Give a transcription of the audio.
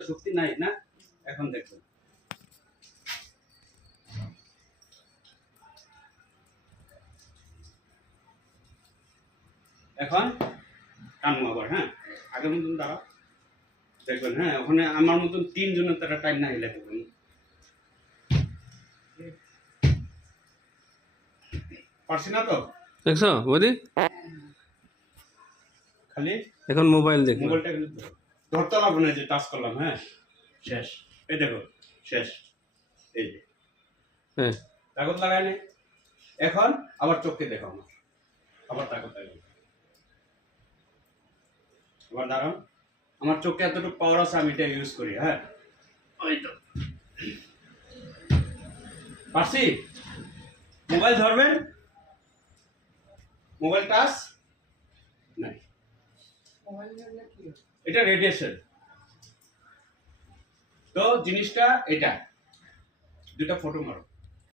শক্তি নাই না। এখন দেখুন এখন টানবো আবার। হ্যাঁ, আগের মতন দাঁড়াও, দেখবেন। হ্যাঁ, ওখানে আমার মতন 3 জনের তারা টাইম না হিলে দেখবেন। পারছি না তো, দেখছো বৌদি? খালি এখন মোবাইল দেখ, মোবাইলটা কিন্তু ধরতে পারবো না, যে টাচ করলাম। হ্যাঁ, শেষ। এই দেখো শেষ। এই যে হ্যাঁ তাকত লাগাই নাই। এখন আবার চোখকে দেখো আমার, আবার তাকত লাগাই। আবার দাঁড়াও, আমার চোখে এতটুকু পাওয়ার আছে, আমি এটা ইউজ করি। হ্যাঁ, ওই তো পারছি। মোবাইল ধরবেন, মোবাইল টাচ নাই, এটা রেডিয়েশন। তো জিনিসটা এটা, দুটা ফটো মারো।